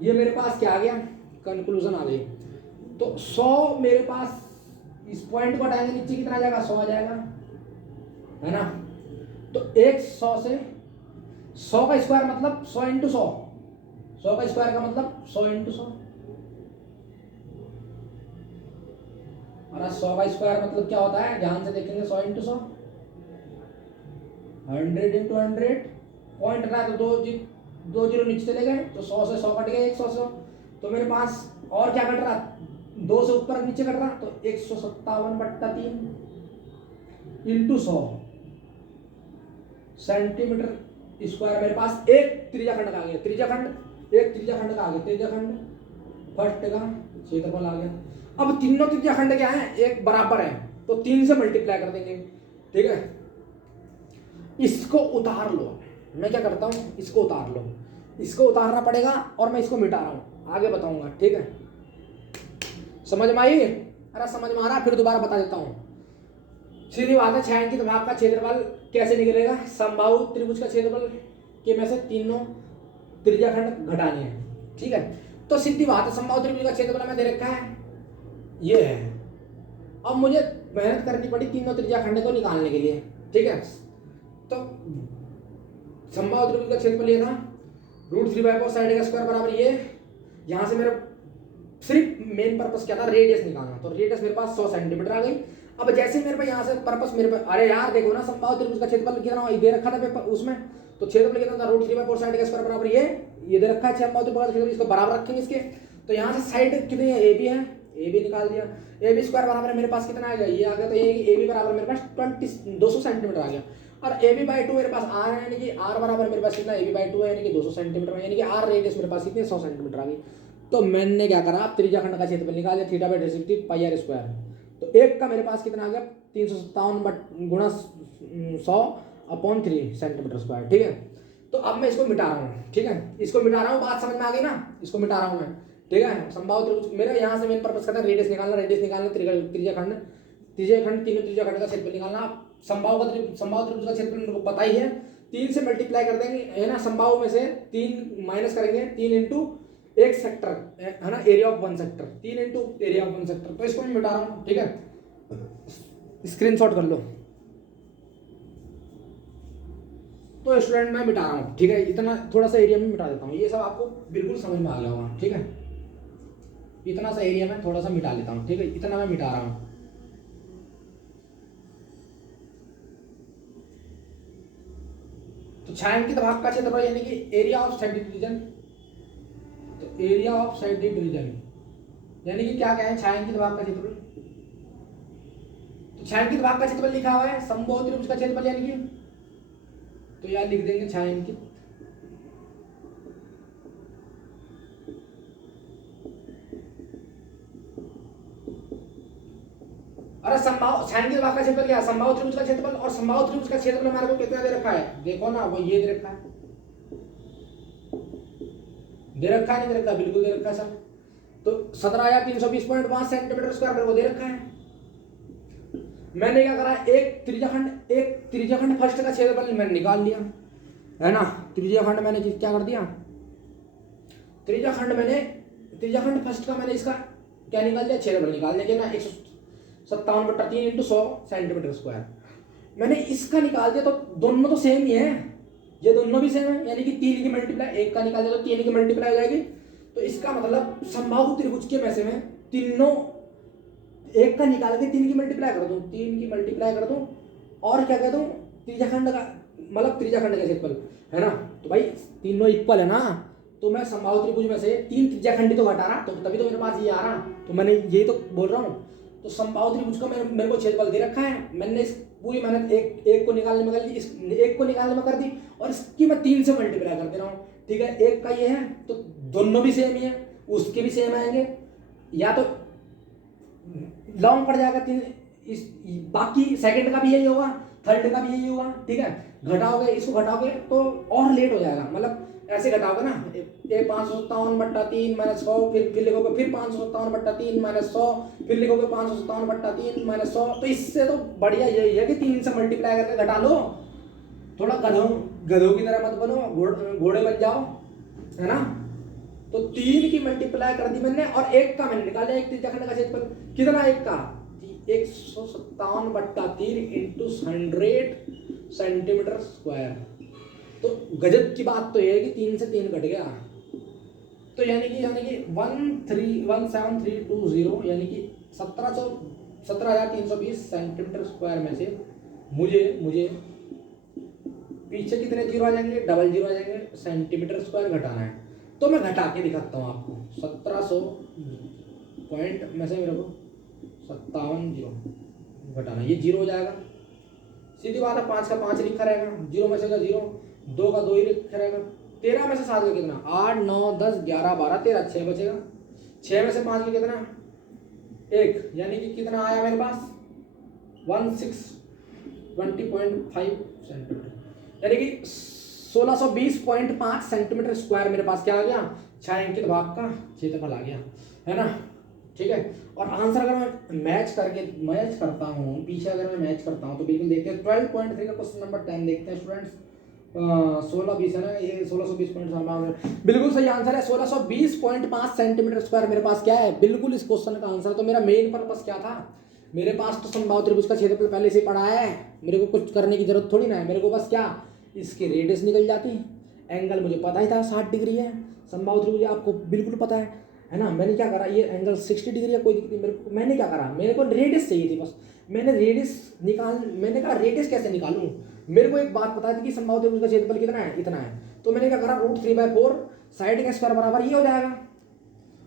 ये मेरे पास क्या आ गया, कंक्लूजन आ गई। तो 100 मेरे पास, इस पॉइंट को हटाएंगे नीचे कितना आ जाएगा, 100 आ जाएगा, है ना। तो 100 से 100 का स्क्वायर मतलब 100 इंटू 100, 100 का स्क्वायर का मतलब 100 इंटू 100, और 100 का स्क्वायर मतलब क्या होता है, ध्यान से देखेंगे, 100 इंटू 100, 100 इंटू 100, पॉइंट रहा तो 2 जीरो नीचे चले गए, तो 100 से 100 कट गया, 100 से, तो मेरे पास और क्या कट रहा, 2 से ऊपर नीचे कट रहा, तो 157/3 इंटू 100 सेंटीमीटर स्क्वायर मेरे पास एक त्रिज्या खंड का आ गया, त्रिज्या खंड का आ गया, त्रिज्या खंड फर्स्ट का क्षेत्रफल आ गया। अब तीनों त्रिज्या खंड क्या है, एक बराबर है, तो 3 से मल्टीप्लाई कर देंगे, ठीक है। इसको उतार लो, मैं क्या करता हूँ, इसको उतार लो, इसको उतारना पड़ेगा, और मैं इसको मिटा रहा हूँ, आगे बताऊंगा, ठीक है। समझ में आई, अरे समझ में आ रहा, फिर दोबारा बता देता हूँ। सीधी बात है, 6 इंच के भाग का क्षेत्रफल कैसे निकलेगा, समबाहु त्रिभुज का क्षेत्रफल के में से तीनों त्रिज्या खंड घटाने हैं, ठीक है। तो सीधी बात है, समबाहु त्रिभुज का क्षेत्रफल में दे रखा है, ये है। अब मुझे मेहनत करनी पड़ी तीनों त्रिज्या खंड को निकालने के लिए, ठीक है। तो समबाहु त्रिभुज का क्षेत्रफल ये था, √3/4 साइड का स्क्वायर बराबर ये। यहाँ से मेरा सिर्फ मेन पर्पस क्या था, रेडियस निकालना, तो रेडियस मेरे पास 100 सेंटीमीटर आ गई। अब जैसे मेरे पास यहाँ से पर्पस मेरे पास, अरे यार देखो ना, समबाहु त्रिभुज का क्षेत्रफल कितना दे रखा था पेपर उसमें, तो क्षेत्रफल कितना था, √3/4 साइड का स्क्वायर बराबर ये दे रखा है समबाहु त्रिभुज का क्षेत्रफल, इसको बराबर रखेंगे इसके। तो यहाँ से साइड कितनी है, ए बी है, ए बी निकाल दिया, ए बी स्क्वायर बराबर मेरे पास कितना आ गया, ये आ गया, तो ए बी बराबर मेरे पास 200 सेंटीमीटर आ गया। और ए बी बाई 2 मेरे पास आर है, यानी कि आर बराबर मेरे पास कितना, ए बी बाई 2 है, यानी कि 200 सेंटीमीटर में, यानी कि आर रेडियस मेरे पास कितनी 100 सेंटीमीटर आ गई। तो मैंने क्या करा, त्रिज्या खंड का क्षेत्रफल निकाल लिया, theta by 360 pi R square. तो एक का मेरे पास कितना आ गया, 357 गुणा 100 अपॉन 3 सेंटीमीटर स्क्वायर, ठीक है। तो अब मैं इसको मिटा रहा हूँ, ठीक है, इसको मिटा रहा हूँ, बात समझ में आ गई ना, इसको मिटा रहा हूँ मैं, ठीक है। समबाहु त्रिभुज मेरा यहाँ से मेन पर्पस करता है रेडियस निकालना, त्रिज्या खंड, तीनों त्रिज्या खंड का क्षेत्रफल निकालना। समबाहु त्रिभुज का क्षेत्रफल मेरे को पता ही है, 3 से मल्टीप्लाई कर देंगे, है ना, समबाहु में से 3 माइनस करेंगे, 3 इंटू एक सेक्टर, है ना, area of 1 sector, 3 into area of 1 sector. तो इसको मैं मिटा रहा हूँ, ठीक है, स्क्रीनशॉट कर लो। तो स्टूडेंट मैं मिटा रहा हूँ, ठीक है, इतना थोड़ा सा एरिया में मिटा देता हूँ, ये सब आपको बिल्कुल समझ में आ गया होगा, ठीक है। इतना सा एरिया में थोड़ा सा मिटा लेता हूँ, ठीक है, इतना मैं मिटा रहा हूँ। तो छायांकित भाग का क्षेत्रफल यानी कि एरिया ऑफ साइडेड रीजन, तो एरिया ऑफ साइडेड रीजन यानी कि क्या है, छायांकित भाग का क्षेत्रफल। तो छायांकित भाग का क्षेत्रफल लिखा हुआ है समबाहु त्रिभुज का क्षेत्रफल यानी कि, तो यार लिख देंगे छायांकित, अरे समबाहु छायांकित भाग का क्षेत्रफल क्या है, समबाहु त्रिभुज का क्षेत्रफल, और समबाहु त्रिभुज का क्षेत्रफल हमारे को कितना दे रखा है, देखो ना, वो ये दे रखा है, दे रखा है, नहीं दे रखा, बिल्कुल दे रखा है सर। तो 17,320.5 सेंटीमीटर स्क्वायर मेरे को दे रखा है। मैंने क्या करा, एक त्रिज्याखंड फर्स्ट का क्षेत्रफल मैंने निकाल लिया, है ना, त्रिज्याखंड मैंने क्या कर दिया, त्रिज्याखंड फर्स्ट का मैंने इसका क्या निकाल दिया, क्षेत्रफल निकाल दिया, ना 157/3 इंटू 100 सेंटीमीटर स्क्वायर मैंने इसका निकाल दिया। तो दोनों तो सेम ही है, ये दोनों भी सेम है, यानी कि 3 की मल्टीप्लाई, एक का निकाल दिया तो 3 की मल्टीप्लाई हो जाएगी। तो इसका मतलब समबाहु त्रिभुज के में से में तीनों, एक का निकाल के 3 की मल्टीप्लाई कर दूं, 3 की मल्टीप्लाई कर दूं, और क्या कह दूं, त्रिज्याखंड का मतलब त्रिज्याखंड का क्षेत्रफल, है ना। तो भाई तीनों इक्वल है ना, तो मैं समबाहु त्रिभुज में से 3 त्रिज्याखंडी तो घटा रहा, तो तभी तो मेरे पास ये आ रहा, तो मैंने यही तो बोल रहा हूँ। तो समबाहु त्रिभुज का मेरे को क्षेत्रफल दे रखा है, मैंने इस पूरी मेहनत एक को निकालने में कर ली, इस एक को निकालने में कर दी, और इसकी मैं 3 से मल्टीप्लाई कर दे रहा हूँ, ठीक है। एक का ये है तो दोनों भी सेम ही है, उसके भी सेम आएंगे, या तो लॉन्ग पड़ जाएगा 3, इस बाकी सेकंड का भी यही होगा, थर्ड का भी यही होगा, ठीक है। घटाओगे, इसको घटाओगे तो और लेट हो जाएगा, मतलब ऐसे घटाओगे ना, ये 557/3 माइनस 100, फिर लिखोगे, फिर 557/3 माइनस 100, फिर लिखोगे 557/3 माइनस 100। तो इससे तो बढ़िया यही है कि 3 से मल्टीप्लाई करके घटा लो, थोड़ा गधों की तरह मत बनो, घोड़े बन जाओ, है ना। तो 3 की मल्टीप्लाई कर दी मैंने, और एक का मैंने निकाला, एक त्रिज्याखंड का क्षेत्रफल कितना, एक का 157/3 इंटू 100 सेंटीमीटर स्क्वायर। तो गजब की बात तो ये है कि 3 से 3 घट गया, तो यानी कि 17320 यानी कि 17,320 सेंटीमीटर स्क्वायर में से मुझे पीछे कितने जीरो आ जाएंगे, डबल जीरो आ जाएंगे, सेंटीमीटर स्क्वायर घटाना है। तो मैं घटा के दिखाता हूँ आपको, 1700 पॉइंट में से मेरे को 57 जीरो घटाना, ये जीरो हो जाएगा, सीधी बात है, 5 का 5 लिखा रहेगा, जीरो में से का जीरो, 2 का 2 ही लिखा रहेगा, 13 में से 7 का कितना, 8 9 10 11 12 13, 6 बचेगा, 6 में से 5 का कितना, 1, यानी कि कितना आया मेरे पास 1620.5 सेंटीमीटर, यानी कि 1620.5 सेंटीमीटर स्क्वायर मेरे पास क्या आ गया, छायांकित भाग का क्षेत्रफल आ गया, है ना, ठीक है। और आंसर अगर मैं मैच करता हूँ पीछे, अगर मैं मैच करता हूँ तो बिल्कुल देखते हैं 12.3 का क्वेश्चन नंबर 10 देखते हैं स्टूडेंट्स। 1620 है ना, ये 1620.5 बिल्कुल सही आंसर है, 1620.5 सेंटीमीटर स्क्वायर मेरे पास क्या है, बिल्कुल इस क्वेश्चन का आंसर। तो मेरा मेन पर्पस क्या था, मेरे पास तो समबाहु त्रिभुज का क्षेत्रफल पहले से पढ़ा है, मेरे को कुछ करने की जरूरत थोड़ी ना है, मेरे को बस क्या, इसकी रेडियस निकल जाती, एंगल मुझे पता ही था 60 डिग्री है, समबाहु त्रिभुज आपको बिल्कुल पता है ना। मैंने क्या करा, ये एंगल 60 डिग्री है, कोई दिक्कत नहीं मेरे को, मैंने क्या करा, मेरे को रेडियस चाहिए थी बस, मैंने कहा रेडियस कैसे निकालूं, मेरे को एक बात पता थी कि समबाहु त्रिभुज का क्षेत्रफल कितना है, इतना है, तो मैंने क्या करा, √3/4 साइड का स्क्वायर बराबर ये हो जाएगा,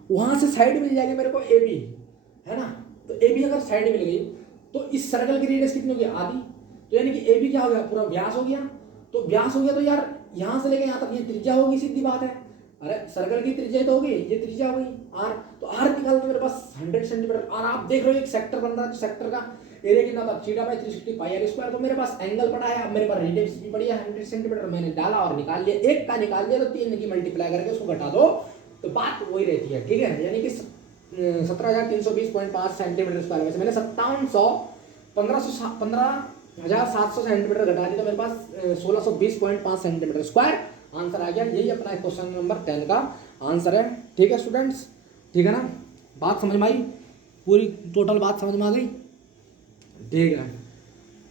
वहां से साइड मिल जाएगी मेरे को AB, है ना। तो AB अगर साइड मिल गई तो इस सर्कल की रेडियस कितनी होगी, आधी, तो यानी कि AB क्या हो गया, पूरा व्यास हो गया, तो व्यास हो गया तो यार यहाँ से लेके यहाँ तक ये त्रिज्या होगी, सीधी बात है, अरे सर्कल की त्रिज्या तो होगी, ये त्रिज्या होगी R, तो R निकाल तो मेरे पास 100 सेंटीमीटर। और आप देख रहे हो एक सेक्टर बन रहा है, तो सेक्टर का एरिया कितना था theta by 360 pi R square. तो मेरे पास एंगल पड़ा है, अब मेरे पास रेडियस भी पड़ी है 100 सेंटीमीटर, मैंने डाला और निकाल लिया। एक का निकाल लिया तो 3 की मल्टीप्लाई करके उसको घटा दो तो बात वही रहती है, ठीक है। यानी कि 17,320.5 सेंटीमीटर स्क्वायर में से मैंने 15,700 सेंटीमीटर घटा दिया तो मेरे पास 1620.5 सेंटीमीटर स्क्वायर आंसर आ गया। यही अपना क्वेश्चन नंबर 10 का आंसर है, ठीक है स्टूडेंट्स, ठीक है ना। बात समझ में आई, पूरी टोटल बात समझ में आ गई, ठीक है।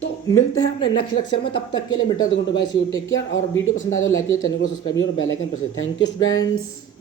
तो मिलते हैं अपने नेक्स्ट लेक्चर में, तब तक के लिए मिटा द goodbye, see you, take care. और वीडियो पसंद आए तो लाइक कीजिए, चैनल को सब्सक्राइब कीजिए और बेल आइकन प्रेस कीजिए। Thank you students.